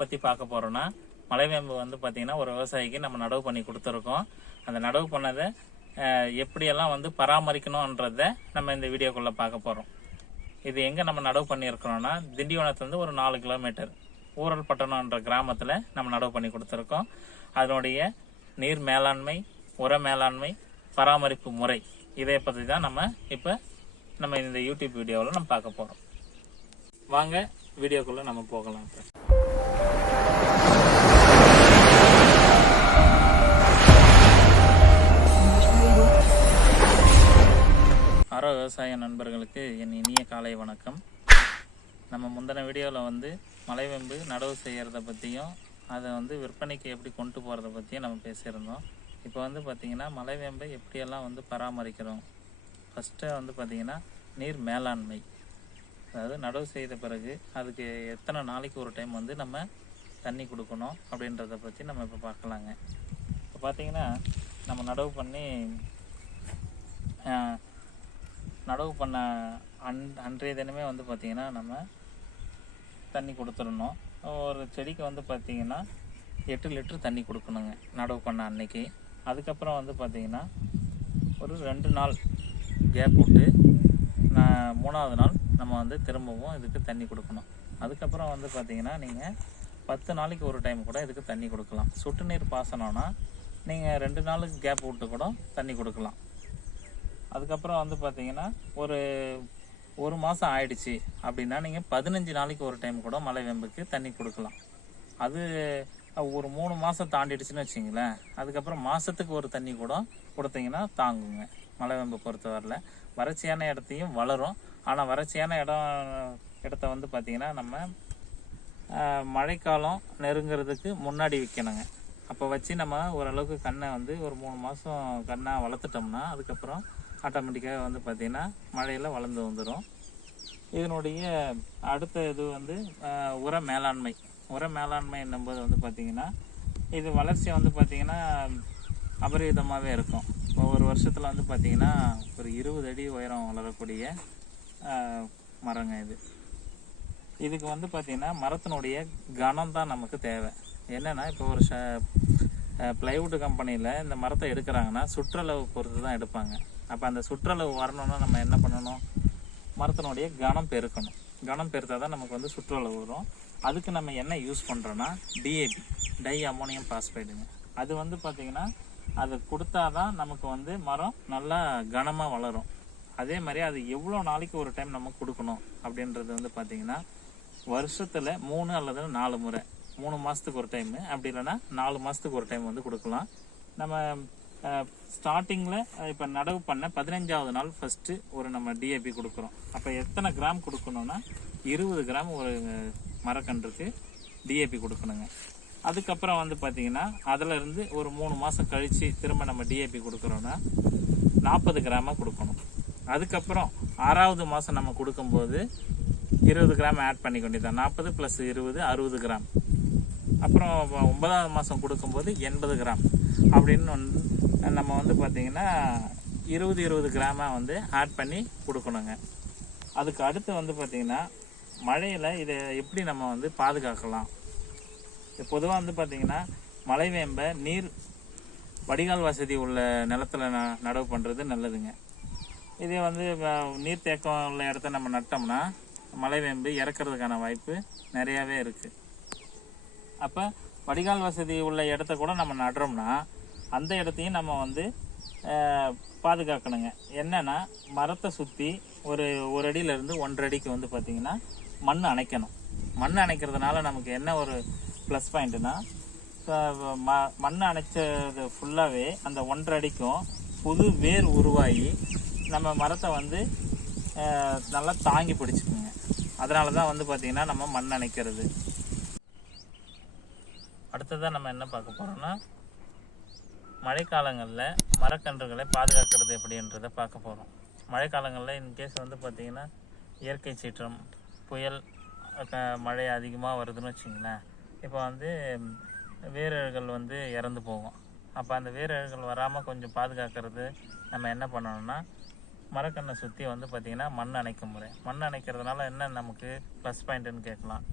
பற்றி பார்க்க போகிறோன்னா, மலைவேம்பு வந்து பார்த்திங்கன்னா ஒரு விவசாயிக்கு நம்ம நடவு பண்ணி கொடுத்துருக்கோம். அந்த நடவு பண்ணதை எப்படியெல்லாம் வந்து பராமரிக்கணுன்றதை நம்ம இந்த வீடியோக்குள்ளே பார்க்க போகிறோம். இது எங்கே நம்ம நடவு பண்ணியிருக்கிறோன்னா, திண்டிவனத்துலேருந்து ஒரு 4 கிலோமீட்டர் ஊரல் பட்டணம்ன்ற கிராமத்தில் நம்ம நடவு பண்ணி கொடுத்துருக்கோம். அதனுடைய நீர் மேலாண்மை, உர மேலாண்மை, பராமரிப்பு முறை இதை பற்றி தான் நம்ம இந்த யூடியூப் வீடியோவில் நம்ம பார்க்க போகிறோம். வாங்க வீடியோக்குள்ளே நம்ம போகலாம். ஆரோ விவசாய நண்பர்களுக்கு என் இனிய காலை வணக்கம். நம்ம முந்தின வீடியோவில் வந்து மலைவேம்பு நடவு செய்கிறத பற்றியும் அதை வந்து விற்பனைக்கு எப்படி கொண்டு போகிறத பற்றியும் நம்ம பேசியிருந்தோம். இப்போ வந்து பார்த்திங்கன்னா மலைவேம்பை எப்படியெல்லாம் வந்து பராமரிக்கிறோம். ஃபஸ்ட்டு வந்து பார்த்திங்கன்னா நீர் மேலாண்மை, அதாவது நடவு செய்த பிறகு அதுக்கு எத்தனை நாளைக்கு ஒரு டைம் வந்து நம்ம தண்ணி கொடுக்கணும் அப்படின்றத பற்றி நம்ம இப்போ பார்க்கலாங்க. இப்போ பார்த்திங்கன்னா நம்ம நடவு பண்ண அன்றைய தினமே வந்து பார்த்திங்கன்னா நம்ம தண்ணி கொடுத்துடணும். ஒரு செடிக்கு வந்து பார்த்திங்கன்னா 8 லிட்டர் தண்ணி கொடுக்கணுங்க நடவு பண்ண அன்னைக்கு. அதுக்கப்புறம் வந்து பார்த்திங்கன்னா ஒரு 2 நாள் கேப் விட்டு 3ஆவது நாள் நம்ம வந்து திரும்பவும் இதுக்கு தண்ணி கொடுக்கணும். அதுக்கப்புறம் வந்து பார்த்திங்கன்னா நீங்கள் 10 நாளைக்கு ஒரு டைம் கூட இதுக்கு தண்ணி கொடுக்கலாம். சொட்டு நீர் பாசனம்னா நீங்கள் 2 நாளுக்கு கேப் விட்டு கூட தண்ணி கொடுக்கலாம். அதுக்கப்புறம் வந்து பார்த்திங்கன்னா ஒரு மாதம் ஆயிடுச்சு அப்படின்னா நீங்கள் 15 நாளைக்கு ஒரு டைம் கூட மலைவேம்புக்கு தண்ணி கொடுக்கலாம். அது ஒரு 3 மாதம் தாண்டிடுச்சுன்னு வச்சிங்களேன், அதுக்கப்புறம் மாதத்துக்கு ஒரு தண்ணி கூட கொடுத்தீங்கன்னா தாங்குங்க. மலைவேம்பு பொறுத்தவரையில் வறட்சியான இடத்தையும் வளரும். ஆனால் வறட்சியான இடத்த வந்து பார்த்திங்கன்னா நம்ம மழைக்காலம் நெருங்கிறதுக்கு முன்னாடி வைக்கணுங்க. அப்போ வச்சு நம்ம ஓரளவுக்கு கண்ணை வந்து ஒரு 3 மாதம் கண்ணை வளர்த்துட்டோம்னா அதுக்கப்புறம் ஆட்டோமேட்டிக்காக வந்து பார்த்திங்கன்னா மழையில் வளர்ந்து வந்துடும். இதனுடைய அடுத்த இது வந்து உர மேலாண்மை. உர மேலாண்மை என்னும்போது வந்து பார்த்திங்கன்னா இது வளர்ச்சி வந்து பார்த்திங்கன்னா அபரிவிதமாகவே இருக்கும். ஒவ்வொரு வருஷத்தில் வந்து பார்த்திங்கன்னா ஒரு 20 அடி உயரம் வளரக்கூடிய மரங்க இது. இதுக்கு வந்து பார்த்திங்கன்னா மரத்தினுடைய கனம் தான் நமக்கு தேவை. என்னென்னா இப்போ ஒரு பிளைவுட் கம்பெனியில் இந்த மரத்தை எடுக்கிறாங்கன்னா சுற்றளவு பொறுத்து தான் எடுப்பாங்க. அப்போ அந்த சுற்றளவு வரணும்னா நம்ம என்ன பண்ணணும், மரத்தினுடைய கனம் பெருக்கணும். கனம் பெருத்தால் தான் நமக்கு வந்து சுற்றளவு வரும். அதுக்கு நம்ம என்ன யூஸ் பண்ணுறோன்னா டிஏபி, டை அமோனியம் பாஸ்பைடுங்க. அது வந்து பார்த்திங்கன்னா அது கொடுத்தா தான் நமக்கு வந்து மரம் நல்லா கனமாக வளரும். அதே மாதிரி அது எவ்வளோ நாளைக்கு ஒரு டைம் நம்ம கொடுக்கணும் அப்படின்றது வந்து பார்த்திங்கன்னா வருஷத்தில் 3 அல்லது 4 முறை, 3 மாதத்துக்கு ஒரு டைமு, அப்படி இல்லைன்னா 4 மாதத்துக்கு ஒரு டைம் வந்து கொடுக்கலாம். நம்ம ஸ்டார்டிங்கில் இப்போ நடவு பண்ண 15ஆவது நாள் ஃபஸ்ட்டு ஒரு நம்ம டிஏபி கொடுக்குறோம். அப்போ எத்தனை கிராம் கொடுக்கணுன்னா 20 கிராம் ஒரு மரக்கன்றுக்கு டிஏபி கொடுக்கணுங்க. அதுக்கப்புறம் வந்து பார்த்திங்கன்னா அதிலிருந்து ஒரு 3 மாதம் கழித்து திரும்ப நம்ம டிஏபி கொடுக்குறோன்னா 40 கிராமாக கொடுக்கணும். அதுக்கப்புறம் 6ஆவது மாதம் நம்ம கொடுக்கும்போது 20 கிராம் ஆட் பண்ணி கொண்டிருந்தோம். 40 + 20 60 கிராம். அப்புறம் 9ஆவது மாதம் கொடுக்கும்போது 80 கிராம் அப்படின்னு நம்ம வந்து பார்த்திங்கன்னா 20 கிராமாக வந்து ஆட் பண்ணி கொடுக்கணுங்க. அதுக்கு அடுத்து வந்து பார்த்திங்கன்னா மழையில் இதை எப்படி நம்ம வந்து பாதுகாக்கலாம். பொதுவாக வந்து பார்த்திங்கன்னா மலைவேம்பை நீர் வடிகால் வசதி உள்ள நிலத்தில் நடவு பண்ணுறது நல்லதுங்க. இதே வந்து நீர் தேக்கம் உள்ள இடத்த நம்ம நட்டோம்னா மலைவேம்பு இறக்கிறதுக்கான வாய்ப்பு நிறையாவே இருக்குது. அப்போ வடிகால் வசதி உள்ள இடத்த கூட நம்ம நடுறோம்னா அந்த இடத்தையும் நம்ம வந்து பாதுகாக்கணுங்க. என்னென்னா மரத்தை சுற்றி ஒரு அடியிலேருந்து 1.5 அடிக்கு வந்து பார்த்திங்கன்னா மண் அணைக்கணும். மண் அணைக்கிறதுனால நமக்கு என்ன ஒரு ப்ளஸ் பாயிண்ட்டுனா மண் அணைச்சது ஃபுல்லாகவே அந்த 1.5 அடிக்கும் புது வேர் உருவாகி நம்ம மரத்தை வந்து நல்லா தாங்கி பிடிச்சிக்குங்க. அதனால தான் வந்து பார்த்திங்கன்னா நம்ம மண் அணைக்கிறது. அடுத்ததாக நம்ம என்ன பார்க்க போகிறோம்னா மழைக்காலங்களில் மரக்கன்றுகளை பாதுகாக்கிறது எப்படின்றத பார்க்க போகிறோம். மழைக்காலங்களில் இன்கேஸ் வந்து பார்த்திங்கன்னா இயற்கை சீற்றம், புயல், மழை அதிகமாக வருதுன்னு வச்சிங்களேன், இப்போ வந்து வேரழுகள் வந்து இறந்து போகும். அப்போ அந்த வேரழுகள் வராமல் கொஞ்சம் பாதுகாக்கிறது நம்ம என்ன பண்ணணும்னா மரக்கன்றை சுற்றி வந்து பார்த்திங்கன்னா மண் அணைக்கும் முறை. மண் அணைக்கிறதுனால என்ன நமக்கு ப்ளஸ் பாயிண்ட்டுன்னு கேட்கலாம்.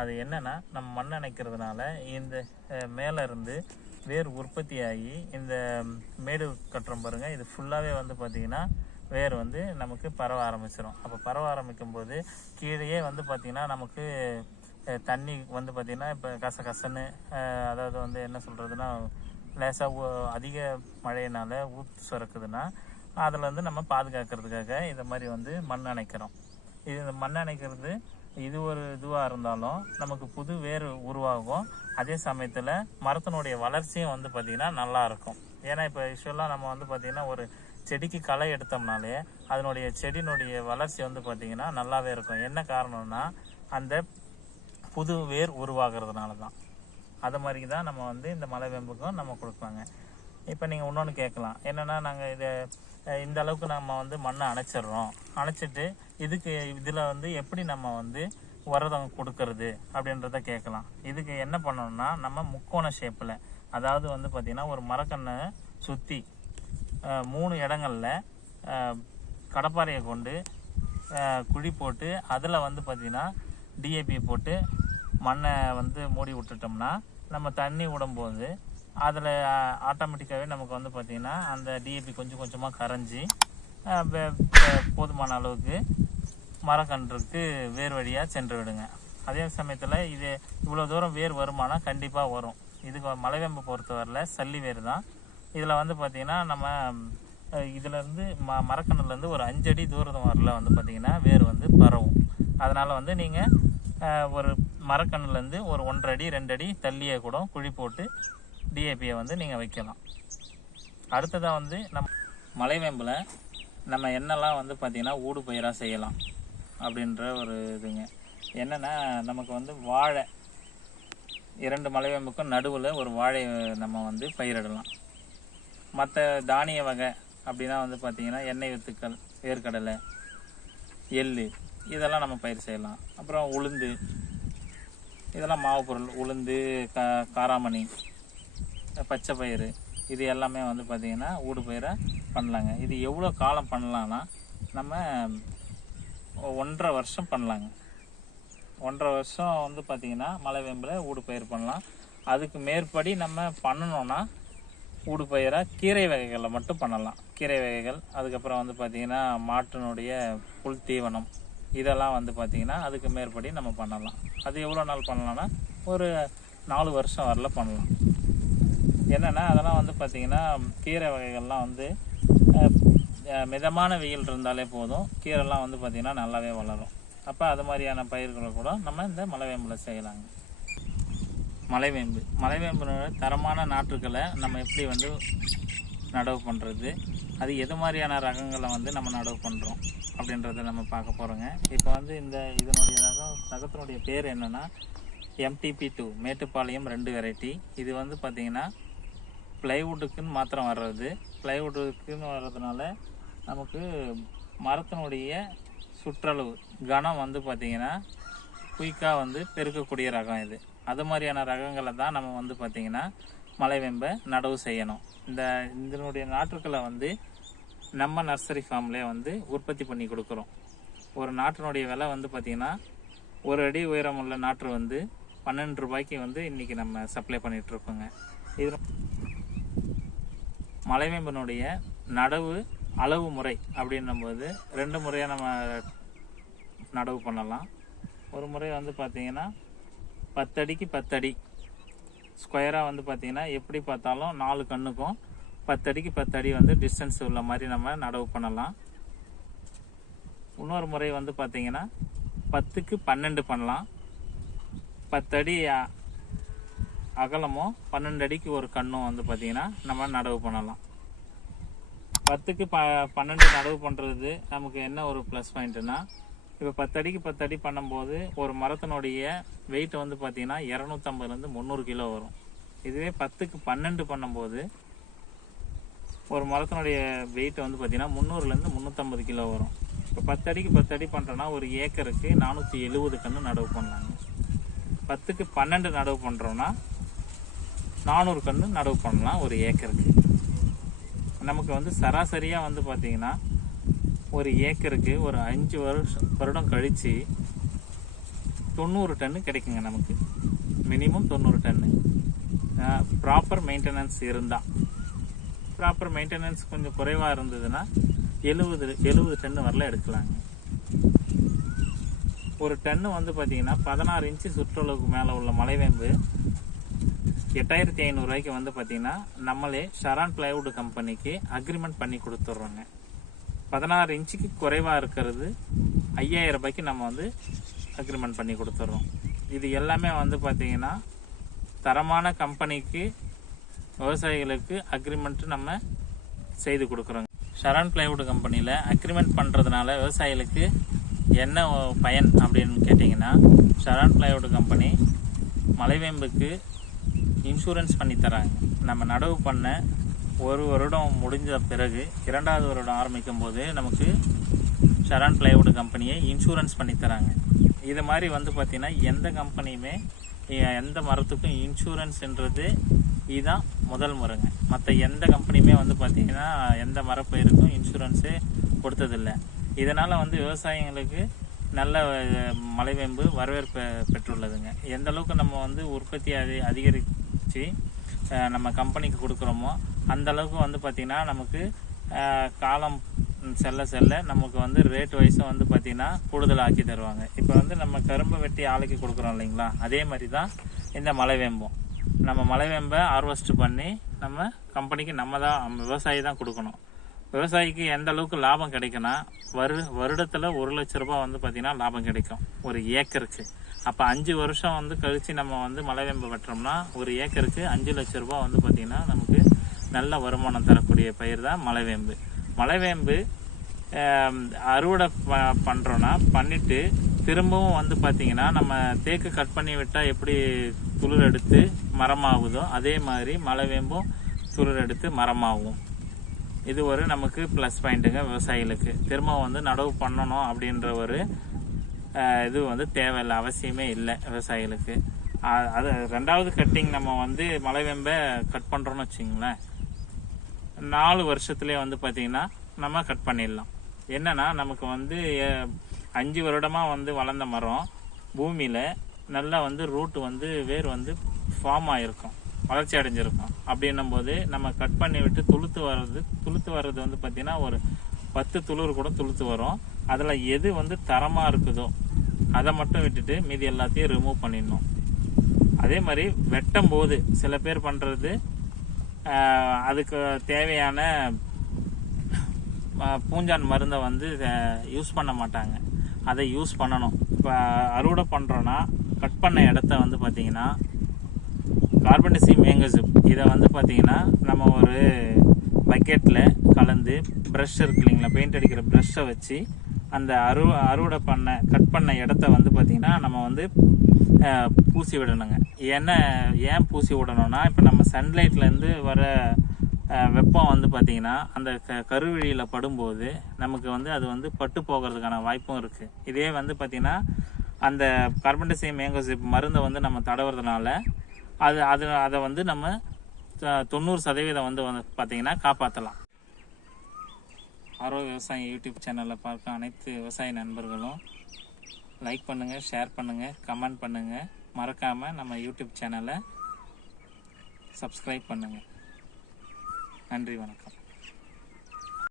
அது என்னென்னா நம்ம மண் அணைக்கிறதுனால இந்த மேலே இருந்து வேர் உற்பத்தி ஆகி இந்த மேடு கட்டுறோம் பாருங்கள், இது ஃபுல்லாகவே வந்து பார்த்திங்கன்னா வேர் வந்து நமக்கு பரவ ஆரம்பிச்சிடும். அப்போ பரவ ஆரம்பிக்கும் போது கீழேயே வந்து பார்த்திங்கன்னா நமக்கு தண்ணி வந்து பார்த்திங்கன்னா இப்போ கசன்னு அதாவது வந்து என்ன சொல்கிறதுனா லேசாக அதிக மழையினால் ஊத்து சுரக்குதுன்னா அதில் வந்து நம்ம பாதுகாக்கிறதுக்காக இந்த மாதிரி வந்து மண் அணைக்கிறோம். இந்த மண் அணைக்கிறது இது ஒரு இதுவாக இருந்தாலும் நமக்கு புது வேர் உருவாகும். அதே சமயத்தில் மரத்தினுடைய வளர்ச்சியும் வந்து பார்த்திங்கன்னா நல்லாயிருக்கும். ஏன்னா இப்போ யூஸ்வலாக நம்ம வந்து பார்த்திங்கன்னா ஒரு செடிக்கு களை எடுத்தோம்னாலே அதனுடைய செடியினுடைய வளர்ச்சி வந்து பார்த்திங்கன்னா நல்லாவே இருக்கும். என்ன காரணம்னா அந்த புது வேர் உருவாகிறதுனால தான். அது மாதிரி தான் நம்ம வந்து இந்த மலைவேம்புக்கும் நம்ம கொடுப்பாங்க. இப்போ நீங்கள் இன்னொன்று கேட்கலாம், என்னென்னா நாங்கள் இதை இந்த அளவுக்கு நம்ம வந்து மண்ணை அணைச்சிட்றோம், அணைச்சிட்டு இதில் வந்து எப்படி நம்ம வந்து உரதம் கொடுக்கறது அப்படின்றத கேட்கலாம். இதுக்கு என்ன பண்ணணும்னா நம்ம முக்கோண ஷேப்பில், அதாவது வந்து பார்த்திங்கன்னா ஒரு மரக்கண்ணை சுற்றி 3 இடங்களில் கடப்பாறையை கொண்டு குழி போட்டு அதில் வந்து பார்த்திங்கன்னா டிஏபி போட்டு மண்ணை வந்து மூடி விட்டுட்டோம்னா நம்ம தண்ணி விடும்போது அதில் ஆட்டோமேட்டிக்காகவே நமக்கு வந்து பார்த்திங்கன்னா அந்த டிஏபி கொஞ்சம் கொஞ்சமாக கரைஞ்சி போதுமான அளவுக்கு மரக்கன்றுக்கு வேர் வழியாக சென்று விடுங்க. அதே சமயத்தில் இது இவ்வளோ தூரம் வேர் வருமானா கண்டிப்பாக வரும். இதுக்கு மலைவேம்பு பொறுத்தவரையில் சல்லி வேர் தான். இதில் வந்து பார்த்திங்கன்னா நம்ம இதிலேருந்து மரக்கன்றுலேருந்து ஒரு 5 அடி தூரம் வரல வந்து பார்த்திங்கன்னா வேர் வந்து பரவும். அதனால் வந்து நீங்கள் ஒரு மரக்கன்றுலேருந்து ஒரு 1.5 அடி 2 அடி தள்ளியே கூட குழி போட்டு டிஏபியை வந்து நீங்கள் வைக்கலாம். அடுத்ததாக வந்து நம்ம மலைவேம்பில் நம்ம என்னெல்லாம் வந்து பார்த்திங்கன்னா ஊடு பயிராக செய்யலாம் அப்படின்ற ஒரு இதுங்க. என்னென்னா நமக்கு வந்து வாழை 2 மலைவேம்புக்கும் நடுவில் ஒரு வாழை நம்ம வந்து பயிரிடலாம். மற்ற தானிய வகை அப்படின்னா வந்து பார்த்திங்கன்னா எண்ணெய் வித்துக்கள், வேர்க்கடலை, எள்ளு இதெல்லாம் நம்ம பயிர் செய்யலாம். அப்புறம் உளுந்து, இதெல்லாம் மாவு பொருள், உளுந்து, காராமணி, பச்சை பயிறு, இது எல்லாமே வந்து பார்த்திங்கன்னா ஊடு பயிரை பண்ணலாங்க. இது எவ்வளோ காலம் பண்ணலான்னா நம்ம 1.5 வருஷம் பண்ணலாங்க. 1.5 வருஷம் வந்து பார்த்திங்கன்னா மலைவேம்பில் ஊடு பயிர் பண்ணலாம். அதுக்கு மேற்படி நம்ம பண்ணணுன்னா ஊடு பயிராக கீரை வகைகளில் மட்டும் பண்ணலாம். கீரை வகைகள், அதுக்கப்புறம் வந்து பார்த்திங்கன்னா மாட்டினுடைய புல் தீவனம், இதெல்லாம் வந்து பார்த்திங்கன்னா அதுக்கு மேற்படி நம்ம பண்ணலாம். அது எவ்வளோ நாள் பண்ணலான்னா ஒரு 4 வருஷம் வரல பண்ணலாம். என்னென்னா அதெல்லாம் வந்து பார்த்திங்கன்னா கீரை வகைகள்லாம் வந்து மிதமான வெயில் இருந்தாலே போதும், கீரைலாம் வந்து பார்த்திங்கன்னா நல்லாவே வளரும். அப்போ அது மாதிரியான பயிர்களை கூட நம்ம இந்த மலைவேம்பில் செய்யலாங்க. மலைவேம்பு தரமான நாற்றுக்களை நம்ம எப்படி வந்து நடவு பண்ணுறது, அது எது மாதிரியான ரகங்களை வந்து நம்ம நடவு பண்ணுறோம் அப்படின்றத நம்ம பார்க்க போகிறோங்க. இப்போ வந்து இதனுடைய ரகத்தினுடைய பேர் என்னென்னா MTP2 மேட்டுப்பாளையம் 2 வெரைட்டி. இது வந்து பார்த்திங்கன்னா ப்ளைவுட்டுக்குன்னு மாத்திரம் வர்றது. ப்ளைவுட்டுக்குன்னு வர்றதுனால நமக்கு மரத்தினுடைய சுற்றளவு கனம் வந்து பார்த்திங்கன்னா குயிக்காக வந்து பெருக்கக்கூடிய ரகம் இது. அது மாதிரியான ரகங்களை தான் நம்ம வந்து பார்த்திங்கன்னா மலைவேம்பை நடவு செய்யணும். இதனுடைய நாற்றுக்களை வந்து நம்ம நர்சரி ஃபார்ம்லேயே வந்து உற்பத்தி பண்ணி கொடுக்குறோம். ஒரு நாட்டினுடைய விலை வந்து பார்த்திங்கன்னா 1 அடி உயரமுள்ள நாற்று வந்து 12 ரூபாய்க்கு வந்து இன்றைக்கி நம்ம சப்ளை பண்ணிகிட்ருக்கோங்க. இது மலைவேம்பினுடைய நடவு அளவு முறை அப்படின்னும்போது 2 முறையாக நம்ம நடவு பண்ணலாம். ஒரு முறை வந்து பார்த்திங்கன்னா 10 அடிக்கு 10 அடி ஸ்கொயராக வந்து பார்த்திங்கன்னா எப்படி பார்த்தாலும் 4 கண்ணுக்கும் 10 அடிக்கு 10 அடி வந்து டிஸ்டன்ஸ் உள்ள மாதிரி நம்ம நடவு பண்ணலாம். இன்னொரு முறை வந்து பார்த்திங்கன்னா 10க்கு 12 பண்ணலாம். 10 அடி அகலமும் 12 அடிக்கு ஒரு கண்ணும் வந்து பார்த்திங்கன்னா நம்ம நடவு பண்ணலாம். 10க்கு 12 நடவு பண்ணுறது நமக்கு என்ன ஒரு ப்ளஸ் பாயிண்ட்டுன்னா, இப்போ 10 அடிக்கு 10 அடி பண்ணும்போது ஒரு மரத்தினுடைய வெயிட் வந்து பார்த்திங்கன்னா 250லேருந்து 300 கிலோ வரும். இதுவே 10க்கு 12 பண்ணும்போது ஒரு மரத்தினுடைய வெயிட் வந்து பார்த்திங்கன்னா 300லேருந்து 350 கிலோ வரும். இப்போ 10 அடிக்கு 10 அடி பண்ணுறோன்னா ஒரு ஏக்கருக்கு 470 கன்று நடவு பண்ணலாங்க. 10க்கு 12 நடவு பண்ணுறோன்னா 400 கன்று நடவு பண்ணலாம் ஒரு ஏக்கருக்கு. நமக்கு வந்து சராசரியாக வந்து பார்த்திங்கன்னா ஒரு ஏக்கருக்கு ஒரு 5 வருடம் கழித்து 90 டன்னு கிடைக்குங்க நமக்கு. மினிமம் 90 டன்னு. ப்ராப்பர் மெயின்டெனன்ஸ் இருந்தால். ப்ராப்பர் மெயின்டெனன்ஸ் கொஞ்சம் குறைவாக இருந்ததுன்னா 70 டன்னு வரல எடுக்கலாங்க. ஒரு டன்னு வந்து பார்த்தீங்கன்னா 16 இன்ச்சு சுற்றளவுக்கு மேலே உள்ள மலைவேம்பு 8500 ரூபாய்க்கு வந்து பார்த்தீங்கன்னா நம்மளே ஷரான் பிளைவுட் கம்பெனிக்கு அக்ரிமெண்ட் பண்ணி கொடுத்துட்றோங்க. 16 இன்ச்சுக்கு குறைவாக இருக்கிறது 5000 ரூபாய்க்கு நம்ம வந்து அக்ரிமெண்ட் பண்ணி கொடுத்துட்றோம். இது எல்லாமே வந்து பார்த்தீங்கன்னா தரமான கம்பெனிக்கு விவசாயிகளுக்கு அக்ரிமெண்ட் நம்ம செய்து கொடுக்குறோங்க. ஷரான் பிளைவுட் கம்பெனியில் அக்ரிமெண்ட் பண்ணுறதுனால விவசாயிகளுக்கு என்ன பயன் அப்படின்னு கேட்டிங்கன்னா, ஷரான் பிளைவுட் கம்பெனி மலைவேம்புக்கு இன்சூரன்ஸ் பண்ணி தராங்க. நம்ம நடவு பண்ண 1 வருடம் முடிஞ்ச பிறகு 2வது வருடம் ஆரம்பிக்கும் போது நமக்கு ஷரான் பிளைவுட் கம்பெனியை இன்சூரன்ஸ் பண்ணி தராங்க. இது மாதிரி வந்து பார்த்திங்கன்னா எந்த கம்பெனியுமே எந்த மரத்துக்கும் இன்சூரன்ஸ்ன்றது இதுதான் முதல் முறைங்க. மற்ற எந்த கம்பெனியுமே வந்து பார்த்திங்கன்னா எந்த மரப்பயிருக்கும் இன்சூரன்ஸே கொடுத்ததில்லை. இதனால் வந்து விவசாயிகளுக்கு நல்ல மலைவேம்பு வரவேற்பு பெற்றுள்ளதுங்க. எந்த அளவுக்கு நம்ம வந்து உற்பத்தி அதிகரித்து நம்ம கம்பெனிக்கு கொடுக்குறோமோ அந்த அளவுக்கு வந்து பார்த்திங்கன்னா நமக்கு காலம் செல்ல நமக்கு வந்து ரேட் வைஸும் வந்து பார்த்திங்கன்னா கூடுதலாக்கி தருவாங்க. இப்போ வந்து நம்ம கரும்பை வெட்டி ஆலைக்கு கொடுக்குறோம் இல்லைங்களா, அதே மாதிரி தான் இந்த மலைவேம்பும். நம்ம மலைவேம்பை ஹார்வெஸ்ட் பண்ணி நம்ம கம்பெனிக்கு நம்ம தான் விவசாயி தான் கொடுக்கணும். விவசாயிக்கு எந்த அளவுக்கு லாபம் கிடைக்குன்னா வருடத்தில் 1 லட்ச ரூபாய் வந்து பார்த்திங்கன்னா லாபம் கிடைக்கும் ஒரு ஏக்கருக்கு. அப்போ 5 வருஷம் வந்து கழித்து நம்ம வந்து மலைவேம்பு வெட்டுறோம்னா ஒரு ஏக்கருக்கு 5 லட்ச ரூபாய் வந்து பார்த்திங்கன்னா நமக்கு நல்ல வருமானம் தரக்கூடிய பயிர் தான் மலைவேம்பு. மலைவேம்பு அறுவடை பண்ணுறோன்னா பண்ணிவிட்டு திரும்பவும் வந்து பார்த்திங்கன்னா நம்ம தேக்கு கட் பண்ணி விட்டால் எப்படி துளிர் எடுத்து மரமாகுதோ அதே மாதிரி மலைவேம்பும் துளிர் எடுத்து மரமாகும். இது ஒரு நமக்கு ப்ளஸ் பாயிண்ட்டுங்க விவசாயிகளுக்கு. திரும்ப வந்து நடவு பண்ணணும் அப்படின்ற ஒரு இது வந்து தேவையில்லை, அவசியமே இல்லை விவசாயிகளுக்கு. அது 2வது கட்டிங் நம்ம வந்து மலைவேம்பை கட் பண்ணுறோன்னு வச்சுங்களேன், 4 வருஷத்துலேயே வந்து பார்த்திங்கன்னா நம்ம கட் பண்ணிடலாம். என்னன்னா நமக்கு வந்து 5 வருடமாக வந்து வளர்ந்த மரம் பூமியில் நல்லா வந்து ரூட் வந்து வேர் வந்து ஃபார்ம் ஆகிருக்கும், வளர்ச்சி அடைஞ்சிருக்கும். அப்படின்னும் போது நம்ம கட் பண்ணி விட்டு துளுத்து வர்றது வந்து பார்த்திங்கன்னா ஒரு 10 துளிர் கூட துளுத்து வரும். அதில் எது வந்து தரமாக இருக்குதோ அதை மட்டும் விட்டுட்டு மீதி எல்லாத்தையும் ரிமூவ் பண்ணிடணும். அதே மாதிரி வெட்டும் போது சில பேர் பண்ணுறது அதுக்கு தேவையான பூஞ்சான் மருந்தை வந்து யூஸ் பண்ண மாட்டாங்க, அதை யூஸ் பண்ணணும். இப்போ அறுவடை பண்ணுறோன்னா கட் பண்ண இடத்த வந்து பார்த்திங்கன்னா கார்பன்டசிம் மேங்கோசிப் இதை வந்து பார்த்திங்கன்னா நம்ம ஒரு பக்கெட்டில் கலந்து ப்ரஷ் இருக்கு இல்லைங்களா, பெயிண்ட் அடிக்கிற ப்ரஷ்ஷை வச்சு அந்த அறுவடை கட் பண்ண இடத்த வந்து பார்த்திங்கன்னா நம்ம வந்து பூசி விடணுங்க. ஏன் பூசி விடணும்னா, இப்போ நம்ம சன்லைட்லேருந்து வர வெப்பம் வந்து பார்த்திங்கன்னா அந்த கருவிழியில் படும்போது நமக்கு வந்து அது வந்து பட்டு போகிறதுக்கான வாய்ப்பும் இருக்குது. இதே வந்து பார்த்திங்கன்னா அந்த கார்பன்டசிம் மேங்கோசிப் மருந்தை வந்து நம்ம தடவுறதுனால அதை வந்து நம்ம 90% வந்து பார்த்திங்கன்னா காப்பாற்றலாம். ஆரோ விவசாயம் யூடியூப் சேனலில் பார்க்க அனைத்து விவசாய நண்பர்களும் லைக் பண்ணுங்கள், ஷேர் பண்ணுங்கள், கமெண்ட் பண்ணுங்கள். மறக்காமல் நம்ம யூடியூப் சேனலை சப்ஸ்கிரைப் பண்ணுங்கள். நன்றி, வணக்கம்.